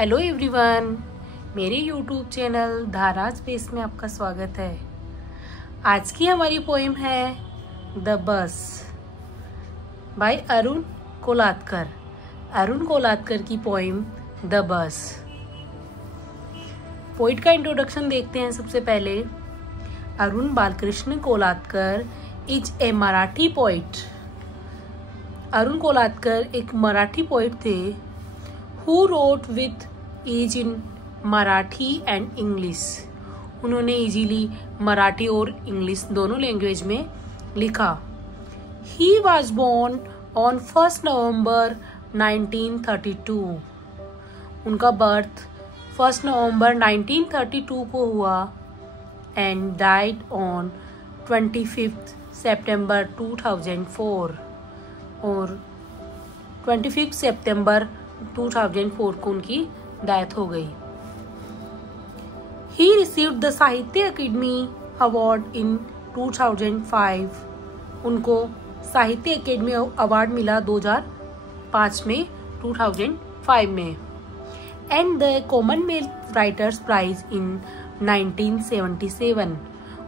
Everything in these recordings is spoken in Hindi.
हेलो एवरीवन, मेरे यूट्यूब चैनल धारा स्पेस में आपका स्वागत है। आज की हमारी पोएम है the bus by Arun Kolatkar. Arun Kolatkar की पोएम द बस। पोइट का इंट्रोडक्शन देखते हैं। सबसे पहले Arun Balkrishna Kolatkar is a Marathi poet. Arun Kolatkar एक मराठी पोइट थे who wrote with ease in Marathi and English. उन्होंने इजीली मराठी और इंग्लिश दोनों लैंग्वेज में लिखा। He was born on 1 नवंबर 1932। उनका बर्थ 1 नवंबर 1932 को हुआ एंड डाइड ऑन 25 सितंबर 2004। और 25 सितंबर 2004 को उनकी डेथ हो गई। He received the साहित्य अकेडमी अवार्ड इन 2005। उनको साहित्य अकेडमी अवार्ड मिला 2005 में 2005 में। And the Commonwealth writers prize in 1977।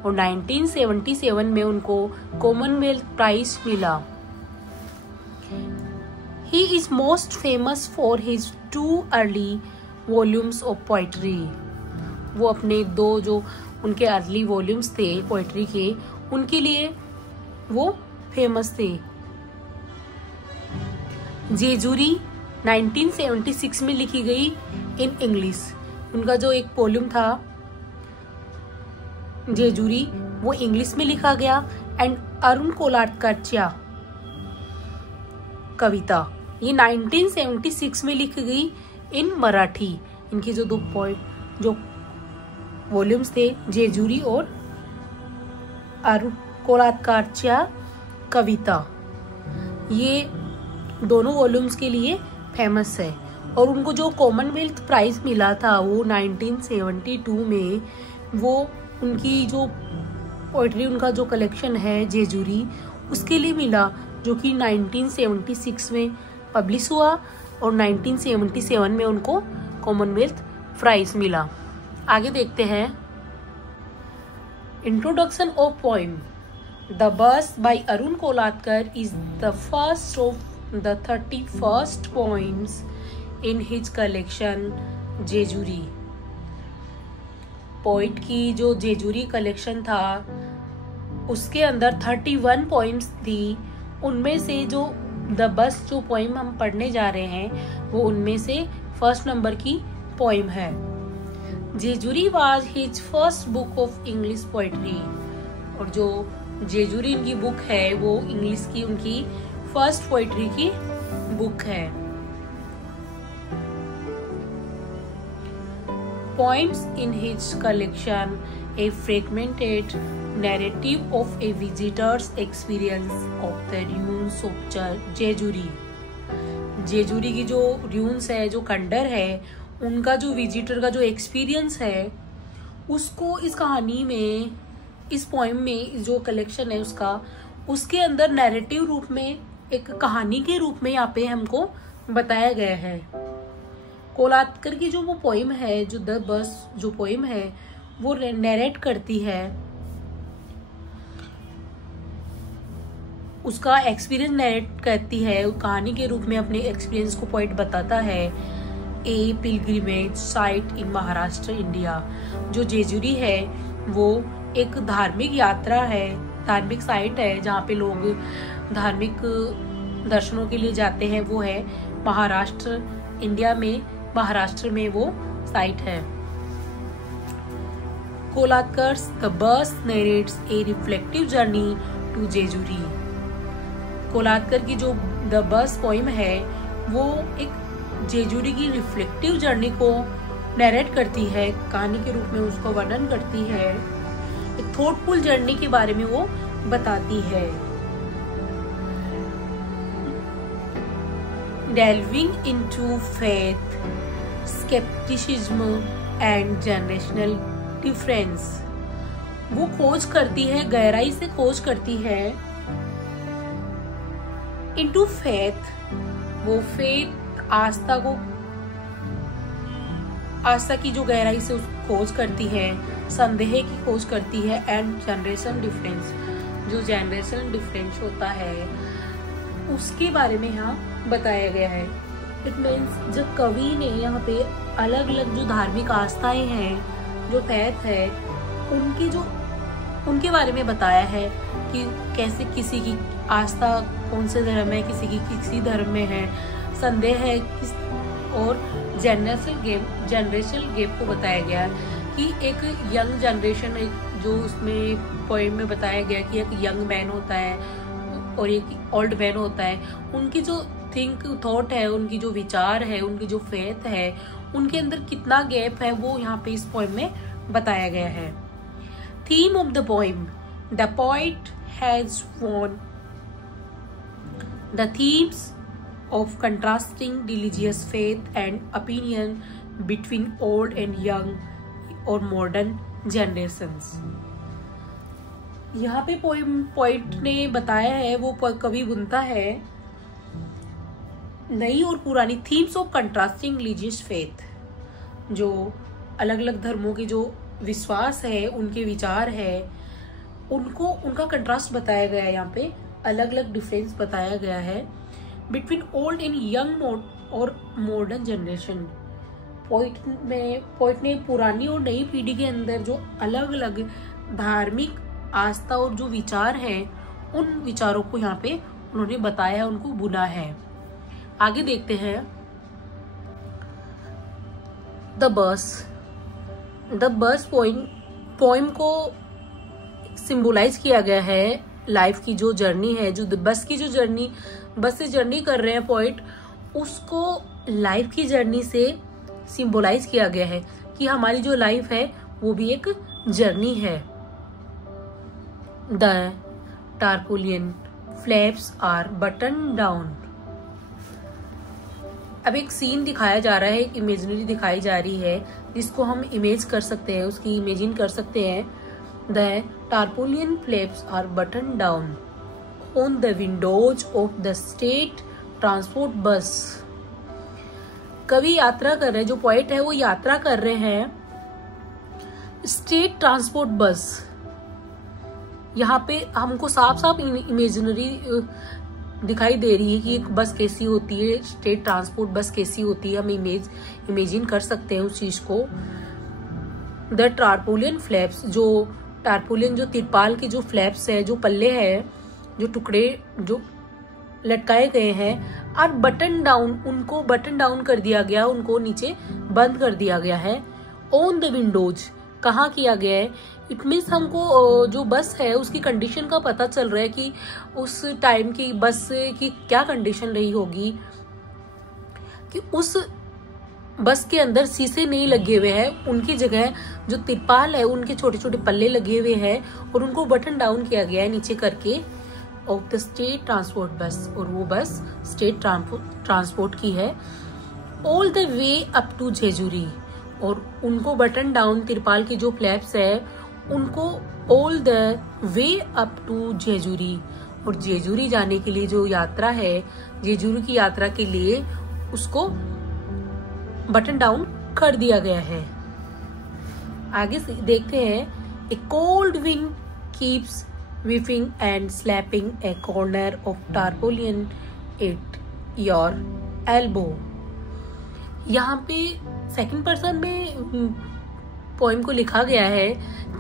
और 1977 में उनको कॉमनवेल्थ प्राइज मिला। He is most famous for his 2 early volumes of poetry। वो अपने 2 जो उनके अर्ली वॉल्यूम्स थे पोएट्री के, उनके लिए वो फेमस थे। जेजुरी 1976 में लिखी गई इन इंग्लिश। उनका जो एक वॉल्यूम था जेजुरी, वो इंग्लिश में लिखा गया। एंड अरुण कोलातकर कविता, ये 1976 में लिखी गई इन मराठी। इनकी जो 2 जो वॉल्यूम्स थे जेजुरी और अरुण कोलातकर कविता, ये दोनों वॉल्यूम्स के लिए फेमस है। और उनको जो कॉमनवेल्थ प्राइज मिला था वो 1972 में, वो उनकी जो पोएट्री, उनका जो कलेक्शन है जेजुरी, उसके लिए मिला, जो कि 1976 में पब्लिश हुआ और 1977 में उनको कॉमनवेल्थ प्राइज मिला। आगे देखते हैं। Introduction of poem the bus by Arun Kolatkar is the first of the 31st poems in his collection Jejuri. Poet की जो जेजुरी कलेक्शन था उसके अंदर 31 पोएम्स थी। उनमें से जो द बस जो पोएम हम पढ़ने जा रहे हैं वो उनमें से 1st नंबर की पोएम है। Jejuri was his first book of English poetry. और जो जेजुरी इनकी बुक है वो इंग्लिश की उनकी फर्स्ट पोएट्री की बुक है। Poems in his collection a fragmented narrative of a visitor's experience of the ruins of Jejuri. Jejuri की जो ruins है, जो खंडर है, उनका जो विजिटर का जो एक्सपीरियंस है उसको इस कहानी में, इस पोएम में जो कलेक्शन है उसका, उसके अंदर नैरेटिव रूप में, एक कहानी के रूप में यहाँ पे हमको बताया गया है। कोलातकर की जो वो पोएम है, जो द बस जो पोएम है, वो नैरेट करती है, उसका एक्सपीरियंस नैरेट करती है, कहानी के रूप में अपने एक्सपीरियंस को पोइट बताता है। ए पिलग्रिमेज साइट इन महाराष्ट्र इंडिया। जो जेजुरी है वो एक धार्मिक यात्रा है, धार्मिक साइट है जहाँ पे लोग धार्मिक दर्शनों के लिए जाते हैं। वो है महाराष्ट्र, इंडिया में, महाराष्ट्र में वो साइट है। Kolatkar's the bus narrates a reflective journey to Jejuri. Kolatkar की जो द बस पोएम है वो एक जेजुरी की रिफ्लेक्टिव जर्नी को नरेट करती है, कहानी के रूप में उसको वर्णन करती है, एक थॉटफुल जर्नी के बारे में वो बताती है। Delving into faith, scepticism and generational difference. वो खोज करती है, गहराई से खोज करती है। इनटू फेथ, वो फेथ आस्था को आस्था की जो गहराई से खोज करती है, संदेह की खोज करती है, एंड जनरेशन डिफरेंस, जो जनरेशन डिफरेंस होता है उसके बारे में यहाँ बताया गया है। इट मीन्स जब कवि ने यहाँ पे अलग अलग जो धार्मिक आस्थाएं हैं, जो फैथ है, उनके बारे में बताया है कि कैसे किसी की आस्था कौन से धर्म में, किसी की किसी धर्म में है, संदेह है किस, और जनरेशनल गैप को बताया गया कि एक यंग जनरेशन, एक जो उसमें पोएम में बताया गया कि एक यंग मैन होता है और एक ओल्ड मैन होता है, उनकी जो थॉट है, उनकी जो विचार है, उनकी जो फेथ है, उनके अंदर कितना गैप है वो यहाँ पे इस पोएम में बताया गया है। Theme of the poem, the poet has won the themes of contrasting religious faith and opinion between old and young or modern generations। यहाँ पे पोइट ने बताया है, वो कवि बुनता है नई और पुरानी themes of contrasting religious faith, जो अलग अलग धर्मों के जो विश्वास है, उनके विचार है, उनका कंट्रास्ट बताया गया है। यहाँ पे अलग अलग डिफरेंस बताया गया है बिटवीन ओल्ड एंड यंग और मॉडर्न जनरेशन। पोइट ने पुरानी और नई पीढ़ी के अंदर जो अलग अलग धार्मिक आस्था और जो विचार है, उन विचारों को यहाँ पे उन्होंने बताया, उनको बुना है। आगे देखते हैं। द बस पोइम को सिंबलाइज किया गया है लाइफ की जो जर्नी है, जो बस की जो जर्नी, बस से जर्नी कर रहे हैं पोइट, उसको लाइफ की जर्नी से सिंबलाइज किया गया है कि हमारी जो लाइफ है वो भी एक जर्नी है। The tarpaulin flaps are button down. अब एक सीन दिखाया जा रहा है, एक इमेजिनरी दिखाई जा रही है जिसको हम इमेज कर सकते हैं, उसकी इमेजिन कर सकते हैं। The tarpaulin flaps are buttoned down on the windows of the state transport bus। कवि यात्रा कर रहे हैं, जो पोएट है वो यात्रा कर रहे हैं स्टेट ट्रांसपोर्ट बस। यहाँ पे हमको साफ साफ इमेजिनरी दिखाई दे रही है कि एक बस कैसी होती है, स्टेट ट्रांसपोर्ट बस कैसी होती है, हम इमेजिन कर सकते हैं उस चीज को। द टारपुलियन फ्लैप्स, जो टारपुलियन जो तिरपाल के जो फ्लैप्स है, जो पल्ले हैं, जो टुकड़े जो लटकाए गए हैं, और बटन डाउन, उनको बटन डाउन कर दिया गया, उनको नीचे बंद कर दिया गया है। ऑन द विंडोज कहाँ किया गया है? इट मीन्स हमको जो बस है उसकी कंडीशन का पता चल रहा है कि उस टाइम की बस की क्या कंडीशन रही होगी, कि उस बस के अंदर शीशे नहीं लगे हुए हैं, उनकी जगह जो तिरपाल है उनके छोटे छोटे पल्ले लगे हुए हैं और उनको बटन डाउन किया गया है नीचे करके। Of the state transport bus, और वो बस स्टेट ट्रांसपोर्ट की है। All the way up to Jejuri, और उनको बटन डाउन तिरपाल की जो फ्लैप्स है उनको all the way up to Jejuri, और जेजुरी जाने के लिए जो यात्रा है, जेजुरी की यात्रा के लिए उसको बटन डाउन कर दिया गया है। आगे से देखते हैं। ए cold wind keeps whiffing and slapping a corner of tarpaulin at your elbow। यहाँ पे सेकंड पर्सन में पोएम को लिखा गया है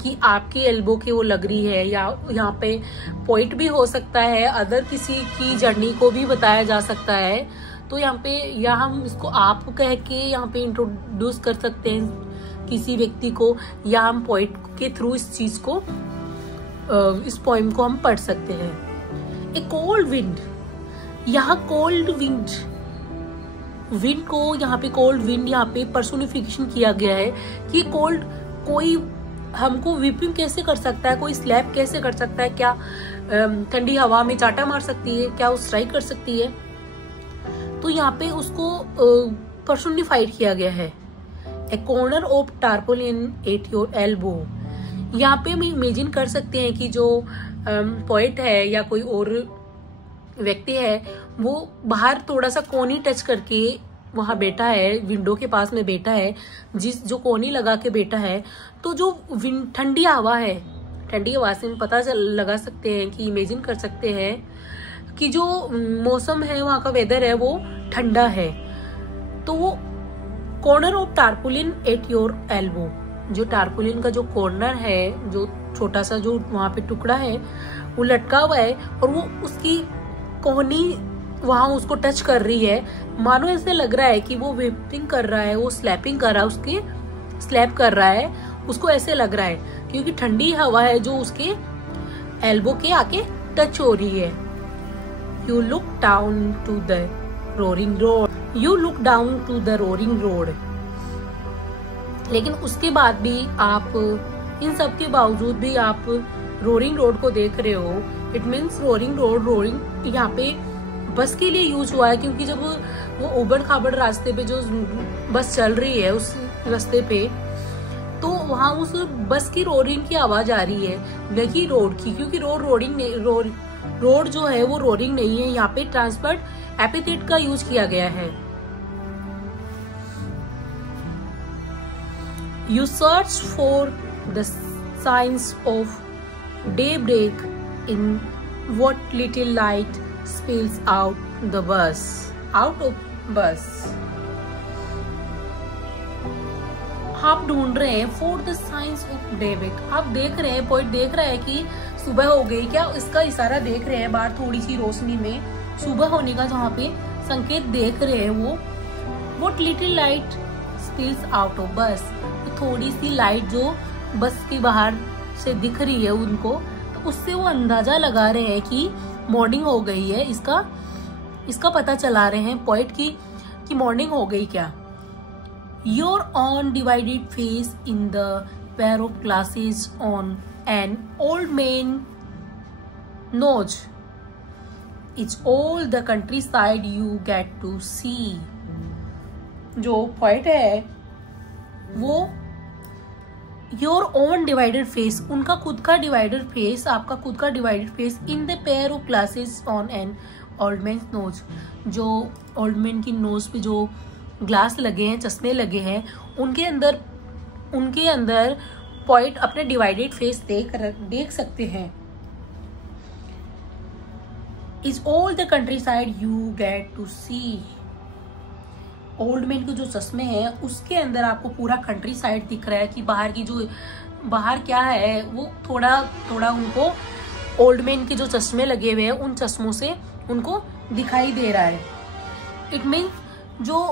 कि आपके एल्बो के वो लग रही है, या यहाँ पे पोइट भी हो सकता है, अदर किसी की जर्नी को भी बताया जा सकता है। तो यहाँ पे या हम इसको आप कह के यहाँ पे इंट्रोड्यूस कर सकते हैं किसी व्यक्ति को, या हम पोइट के थ्रू इस चीज को, इस पोएम को हम पढ़ सकते हैं। ए कोल्ड विंड, यहाँ कोल्ड विंड को यहाँ पे कोल्ड विंड यहाँ पे पर्सोनिफिकेशन किया गया है कि कोल्ड कोई हमको विपिंग कैसे कर सकता है, कोई स्लैप कैसे कर सकता है, क्या ठंडी हवा में चाटा मार सकती है, क्या वो स्ट्राइक कर सकती है। तो यहाँ पे उसको पर्सोनिफाइड किया गया है। A corner of tarpaulin at your elbow, यहाँ पे हम इमेजिन कर सकते हैं कि जो पोएट है या कोई और व्यक्ति है वो बाहर थोड़ा सा कोनी टच करके वहां बैठा है, विंडो के पास में बैठा है, जो कोनी लगा के बैठा है, तो जो ठंडी हवा है, ठंडी हवा से हम पता लगा सकते हैं कि इमेजिन कर सकते हैं कि जो मौसम है, वहां का वेदर है, वो ठंडा है। तो वो corner of tarpaulin at your elbow, जो टारपुलिन का जो कॉर्नर है, जो छोटा सा जो वहां पे टुकड़ा है, वो लटका हुआ है और वो उसकी कोहनी वहां उसको टच कर रही है। मानो ऐसे लग रहा है कि वो विपिंग कर रहा है, वो स्लैपिंग कर रहा है, उसके स्लैप कर रहा है, उसको ऐसे लग रहा है, क्योंकि ठंडी हवा है जो उसके एल्बो के आके टच हो रही है। You look down to the roaring road, you look down to the roaring road. लेकिन उसके बाद भी आप, इन सब के बावजूद भी आप रोरिंग रोड को देख रहे हो। It means roaring road, roaring यहाँ पे बस के लिए यूज हुआ है, क्योंकि जब वो उबड़ खाबड़ रास्ते पे जो बस चल रही है उस रास्ते पे, तो वहां उस बस की रोरिंग की आवाज आ रही है, नहीं रोड की, क्योंकि रोड जो है वो रोरिंग नहीं है। यहाँ पे ट्रांसफर्ड एपिथेट का यूज किया गया है। You search for the science of daybreak in what little light spills out of bus। आप ढूंढ रहे हैं for the science of daybreak. आप देख रहे हैं, पोइट देख रहा है कि सुबह हो गई क्या, इसका इशारा देख रहे हैं बाहर थोड़ी सी रोशनी में सुबह होने का जहाँ पे संकेत देख रहे हैं वो। what little light spills out of bus, थोड़ी सी लाइट जो बस के बाहर से दिख रही है उनको, तो उससे वो अंदाजा लगा रहे हैं कि मॉर्निंग हो गई है। इसका पता चला रहे हैं पोइट कि मॉर्निंग हो गई क्या। Your own divided face in the pair of glasses on an old man nose, it's all the countryside you get to see. जो पोइट है वो योर ओन डिवाइडेड फेस, उनका खुद का डिवाइडेड फेस, आपका खुद का divided face in the pair of glasses on an old man nose, जो ओल्ड मैन की नोज पे जो ग्लास लगे हैं, चश्मे लगे हैं, उनके अंदर पॉइंट अपने डिवाइडेड फेस देख सकते हैं। Is all the countryside you get to see, old man के जो चश्मे हैं उसके अंदर आपको पूरा कंट्री साइड दिख रहा है कि बाहर क्या है, वो थोड़ा उनको ओल्ड मैन के जो चश्मे लगे हुए हैं उन चश्मों से उनको दिखाई दे रहा है। इट मीन जो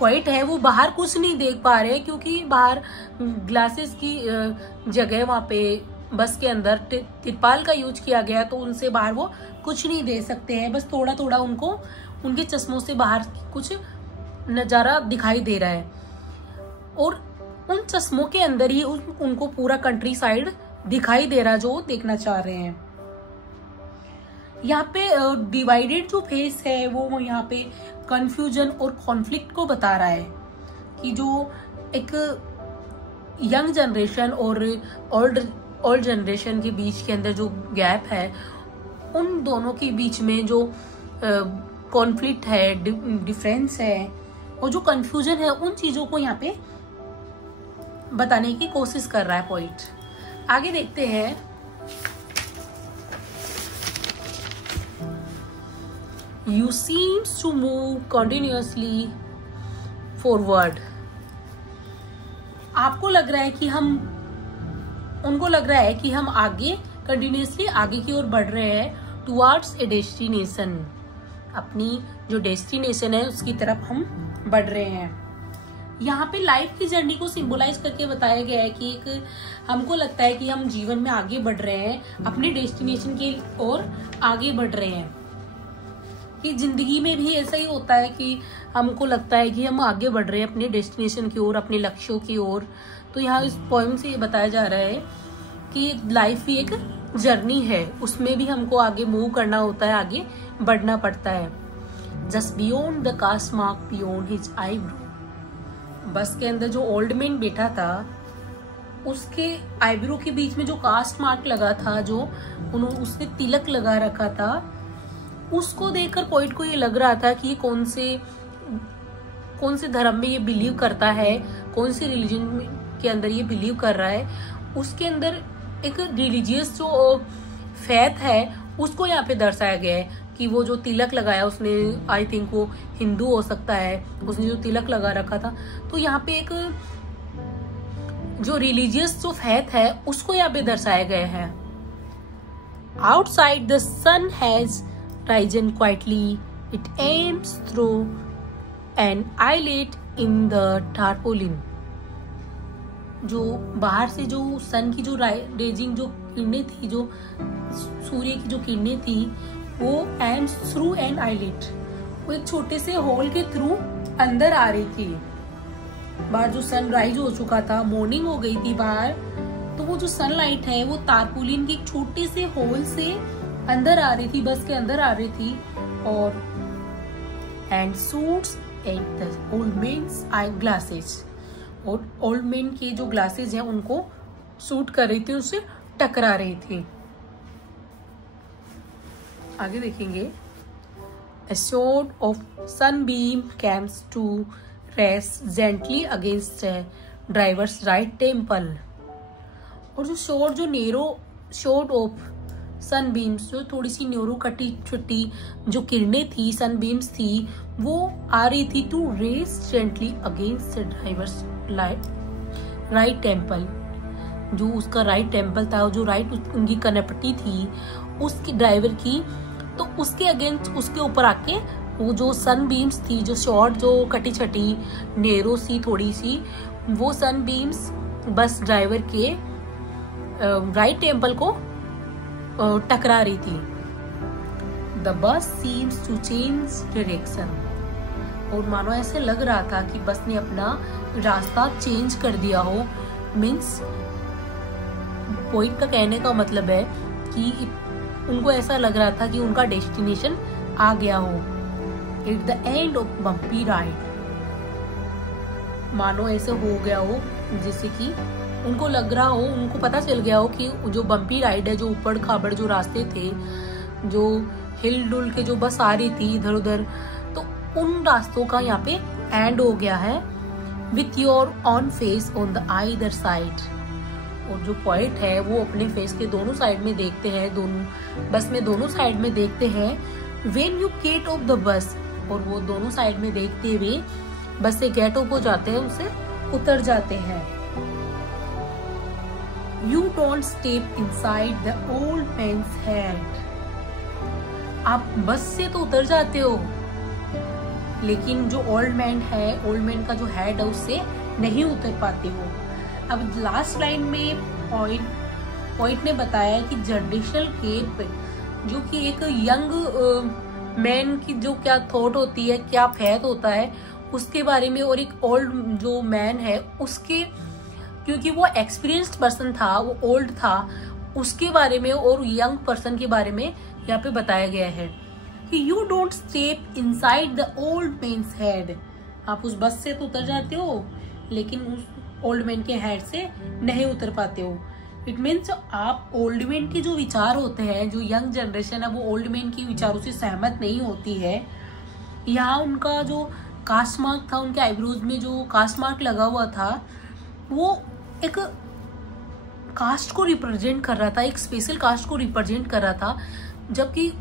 पॉइंट है वो बाहर कुछ नहीं देख पा रहे, क्योंकि बाहर ग्लासेस की जगह वहां पे बस के अंदर तिरपाल का यूज किया गया, तो उनसे बाहर वो कुछ नहीं देख सकते हैं। बस थोड़ा उनको उनके चश्मों से बाहर कुछ नजारा दिखाई दे रहा है, और उन चश्मों के अंदर ही उनको पूरा कंट्री साइड दिखाई दे रहा है जो वो देखना चाह रहे हैं। यहाँ पे डिवाइडेड जो फेस है वो यहाँ पे कंफ्यूजन और कॉन्फ्लिक्ट को बता रहा है कि जो एक यंग जनरेशन और ओल्ड जनरेशन के बीच के अंदर जो गैप है, उन दोनों के बीच में जो कॉन्फ्लिक्ट है, डिफरेंस है और जो कंफ्यूजन है, उन चीजों को यहाँ पे बताने की कोशिश कर रहा है पोइट। आगे देखते हैं। You seems to move continuously forward। उनको लग रहा है कि हम आगे कंटिन्यूसली आगे की ओर बढ़ रहे हैं टुवर्ड्स ए डेस्टिनेशन, अपनी जो डेस्टिनेशन है उसकी तरफ हम बढ़ रहे हैं। यहाँ पे लाइफ की जर्नी को सिंबलाइज करके बताया गया है कि एक हमको लगता है कि हम जीवन में आगे बढ़ रहे हैं, अपने डेस्टिनेशन की ओर आगे बढ़ रहे हैं। कि जिंदगी में भी ऐसा ही होता है कि हमको लगता है कि हम आगे बढ़ रहे हैं अपने डेस्टिनेशन की ओर, अपने लक्ष्यों की ओर। तो यहाँ इस पोएम से ये बताया जा रहा है कि लाइफ भी एक जर्नी है, उसमें भी हमको आगे मूव करना होता है, आगे बढ़ना पड़ता है। Just beyond the caste mark beyond his eyebrow, bus के अंदर जो ओल्ड मैन बैठा था उसके आईब्रो के बीच में जो कास्ट मार्क लगा था, जो उसने तिलक लगा रखा था, उसको देखकर पोइट को ये लग रहा था कि ये कौन से कौन से धर्म में ये बिलीव करता है, कौन से रिलीजन के अंदर ये बिलीव कर रहा है, उसके अंदर एक रिलीजियस जो फेथ है उसको यहाँ पे दर्शाया गया है कि वो जो तिलक लगाया उसने, आई थिंक वो हिंदू हो सकता है, उसने जो तिलक लगा रखा था, तो यहाँ पे एक जो रिलीजियस जो फेथ है उसको यहाँ पे दर्शाया गया है। Outside the sun has risen quietly, it aims through an eyelet in the tarpaulin. जो बाहर से जो सन की जो रेजिंग जो किरणें थी, जो सूर्य की जो किरणें थी, वो एम्स थ्रू एन आईलेट, वो एक छोटे से होल के थ्रू अंदर आ रही थी। बाहर जो सनराइज हो चुका था, मॉर्निंग हो गई थी बाहर, तो वो जो सनलाइट है वो तारपुलिन के एक छोटे से होल से अंदर आ रही थी, बस के अंदर आ रही थी। और and shoots at the old man's eye glasses, और ओल्ड मैन के जो ग्लासेस हैं उनको सूट कर रही थी, उससे टकरा रही थी। आगे देखेंगे, A sword of sunbeam comes to rest gently against the driver's right temple। और जो शोर्ड ऑफ सनबीम्स, जो थोड़ी सी न्यूरो कटी छुट्टी जो किरणें थी, सनबीम्स थी, वो आ रही थी to race gently against the driver's right temple. जो उसका राइट टेम्पल था, जो राइट उनकी कनेक्टिविटी थी उसकी ड्राइवर की, तो उसके अगेंस्ट, उसके ऊपर आके वो जो सनबीम्स थी, जो शॉर्ट जो कटी छटी नेरो सी थोड़ी सी, वो सनबीम्स बस ड्राइवर के राइट टेम्पल को टकरा रही थी। The bus seems to change direction, और मानो ऐसे लग रहा था कि बस ने अपना रास्ता चेंज कर दिया हो। मीन्स पोइट का कहने का मतलब है कि उनको ऐसा लग रहा था कि उनका डेस्टिनेशन आ गया हो। At the end of bumpy ride, मानो ऐसे हो गया हो जैसे कि उनको लग रहा हो, उनको पता चल गया हो कि जो बम्पी राइड है, जो ऊपर खाबड़ जो रास्ते थे, जो हिल डुल के जो बस आ रही थी इधर उधर, तो उन रास्तों का यहाँ पे एंड हो गया है। With your on face on the either side, और जो पॉइंट है वो अपने फेस के दोनों साइड में देखते हैं, दोनों बस में दोनों साइड में देखते हैं। When you get of the bus, और वो दोनों साइड में देखते हुए बस से गेट ऑफ हो जाते हैं, उनसे उतर जाते हैं। You don't step inside the old man's head, आप बस से तो उतर जाते हो, लेकिन जो ओल्ड मैन है, ओल्ड मैन का जो हेड है उससे नहीं उतर पाते हो। अब लास्ट लाइन में पॉइंट ने बताया कि जनरेशनल गैप, जो कि एक यंग मैन की जो क्या थॉट होती है, क्या फेथ होता है उसके बारे में, और एक ओल्ड जो मैन है उसके, क्योंकि वो एक्सपीरियंस्ड पर्सन था, वो ओल्ड था, उसके बारे में और यंग पर्सन के बारे में यहाँ पे बताया गया है कि you don't step inside the old man's head, आप उस बस से तो उतर जाते हो लेकिन उस ओल्ड मैन के हेड से नहीं उतर पाते हो। इट मीन्स आप ओल्ड मैन के जो विचार होते हैं, जो यंग जनरेशन है वो ओल्ड मैन के विचारों से सहमत नहीं होती है। यहाँ उनका जो कास्ट मार्क था, उनके आईब्रोज में जो कास्ट मार्क लगा हुआ था, वो एक कास्ट को रिप्रेजेंट कर रहा था, एक स्पेशल कास्ट को रिप्रेजेंट कर रहा था, जबकि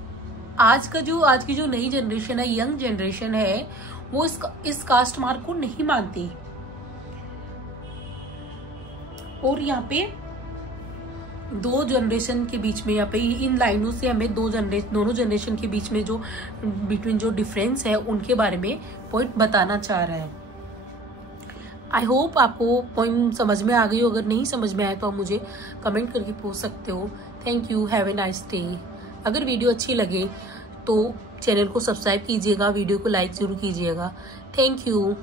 आज की जो नई जनरेशन है, यंग जनरेशन है, वो इस कास्ट मार्क को नहीं मानती। और यहाँ पे दो जनरेशन के बीच में, यहाँ पे इन लाइनों से हमें दोनों जनरेशन के बीच में जो बिटवीन जो डिफरेंस है उनके बारे में पॉइंट बताना चाह रहा है। आई होप आपको पॉइंट समझ में आ गई हो। अगर नहीं समझ में आए तो आप मुझे कमेंट करके पूछ सकते हो। Thank you, have a nice day. अगर वीडियो अच्छी लगे तो चैनल को सब्सक्राइब कीजिएगा, वीडियो को लाइक जरूर कीजिएगा। Thank you.